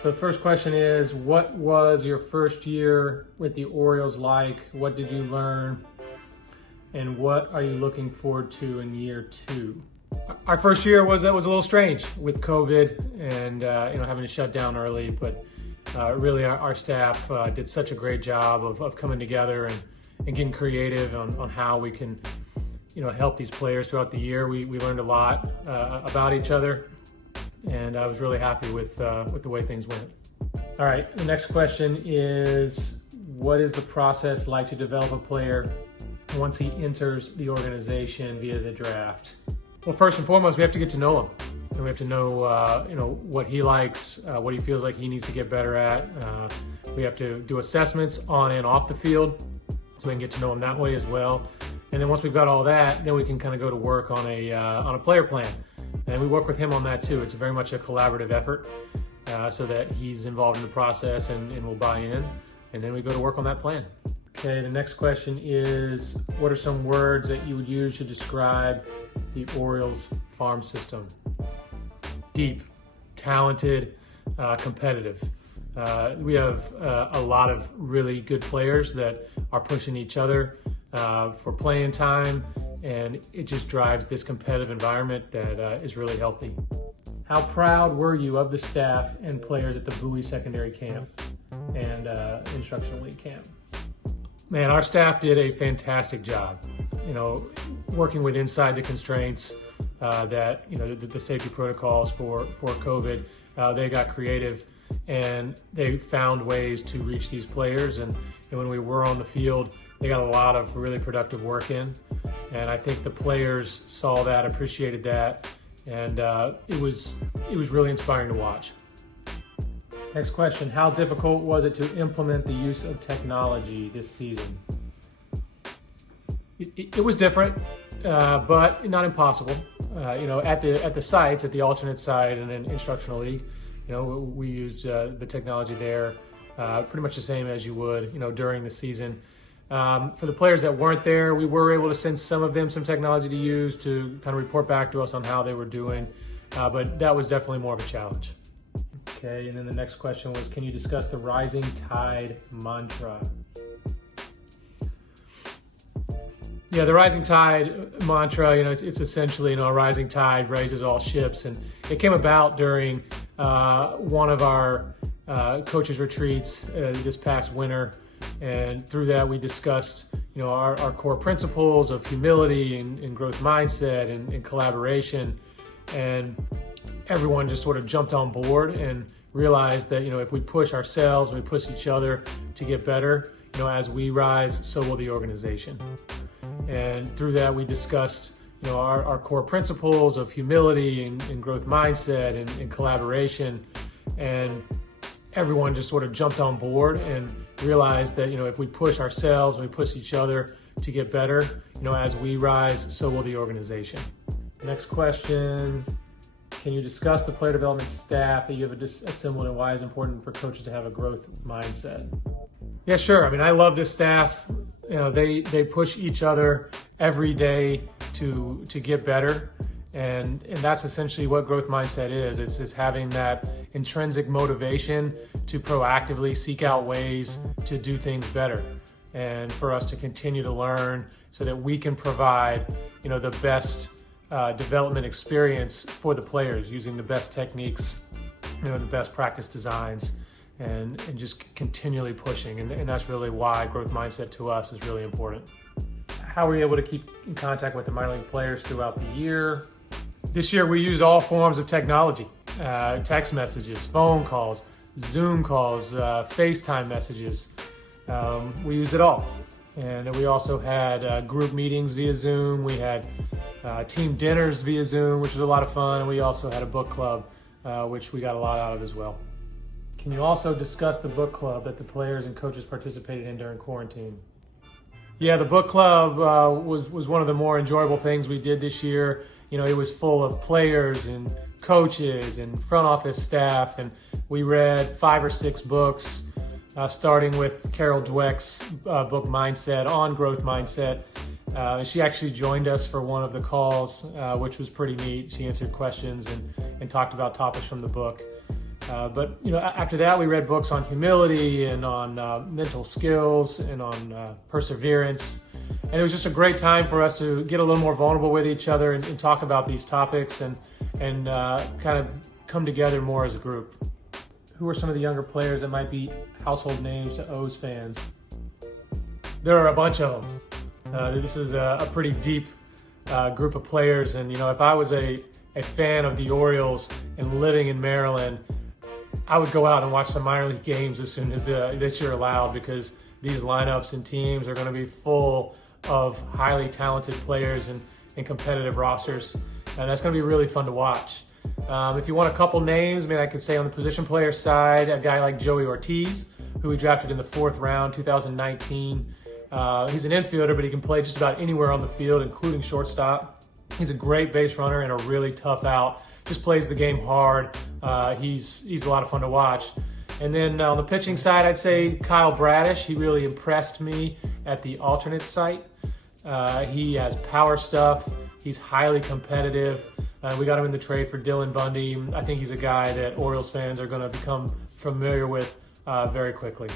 So the first question is, what was your first year with the Orioles like? What did you learn? And what are you looking forward to in year two? Our first year was a little strange with COVID and having to shut down early, but really our staff did such a great job of coming together and getting creative on how we can help these players throughout the year. We learned a lot about each other, and I was really happy with the way things went. All right, the next question is, what is the process like to develop a player once he enters the organization via the draft? Well, first and foremost, we have to get to know him. And we have to know, what he likes, what he feels like he needs to get better at. We have to do assessments on and off the field, so we can get to know him that way as well. And then once we've got all that, then we can kind of go to work on a player plan. And we work with him on that too. It's very much a collaborative effort, so that he's involved in the process and will buy in. And then we go to work on that plan. Okay, the next question is, what are some words that you would use to describe the Orioles farm system? Deep, talented, competitive. We have a lot of really good players that are pushing each other for playing time, and it just drives this competitive environment that is really healthy. How proud were you of the staff and players at the Bowie Secondary Camp and Instructional League Camp? Man, our staff did a fantastic job, working with inside the constraints that, the safety protocols for COVID. They got creative and they found ways to reach these players. And when we were on the field, they got a lot of really productive work in. And I think the players saw that, appreciated that, and it was really inspiring to watch. Next question, how difficult was it to implement the use of technology this season? It was different, but not impossible. At the sites, at the alternate site and then Instructional League, we used the technology there pretty much the same as you would, during the season. For the players that weren't there, we were able to send some of them some technology to use to kind of report back to us on how they were doing, but that was definitely more of a challenge. Okay, and then the next question was, can you discuss the rising tide mantra? Yeah, the rising tide mantra, it's essentially, a rising tide raises all ships. And it came about during one of our coaches retreats this past winter. And through that, we discussed, our core principles of humility and growth mindset and collaboration. And everyone just sort of jumped on board and realized that, if we push ourselves and we push each other to get better, as we rise, so will the organization. And through that, we discussed, our core principles of humility and growth mindset and collaboration. And everyone just sort of jumped on board and realized that, if we push ourselves and we push each other to get better, as we rise, so will the organization. Next question. Can you discuss the player development staff that you have assembled and why it's important for coaches to have a growth mindset? Yeah, sure. I love this staff. They push each other every day to get better. And that's essentially what growth mindset is. It's having that intrinsic motivation to proactively seek out ways to do things better and for us to continue to learn so that we can provide, the best development experience for the players using the best techniques, the best practice designs, and just continually pushing. And that's really why growth mindset to us is really important. How were you able to keep in contact with the minor league players throughout the year? This year we used all forms of technology, text messages, phone calls, Zoom calls, FaceTime messages. We used it all. And we also had group meetings via Zoom. We had team dinners via Zoom, which was a lot of fun. And we also had a book club, which we got a lot out of as well. Can you also discuss the book club that the players and coaches participated in during quarantine? Yeah, the book club was one of the more enjoyable things we did this year. It was full of players and coaches and front office staff, and we read 5 or 6 books, starting with Carol Dweck's book Mindset on growth mindset. She actually joined us for one of the calls, which was pretty neat. She answered questions and talked about topics from the book. But after that, we read books on humility and on mental skills and on perseverance. And it was just a great time for us to get a little more vulnerable with each other and talk about these topics and kind of come together more as a group. Who are some of the younger players that might be household names to O's fans? There are a bunch of them. This is a pretty deep group of players. And, if I was a fan of the Orioles and living in Maryland, I would go out and watch some minor league games as soon as that you're allowed, because these lineups and teams are going to be full of highly talented players and competitive rosters. And that's going to be really fun to watch. If you want a couple names, I could say on the position player side, a guy like Joey Ortiz, who we drafted in the 4th round, 2019. He's an infielder, but he can play just about anywhere on the field, including shortstop. He's a great base runner and a really tough out. Just plays the game hard. He's a lot of fun to watch. And then on the pitching side, I'd say Kyle Bradish. He really impressed me at the alternate site. He has power stuff. He's highly competitive. We got him in the trade for Dylan Bundy. I think he's a guy that Orioles fans are going to become familiar with very quickly.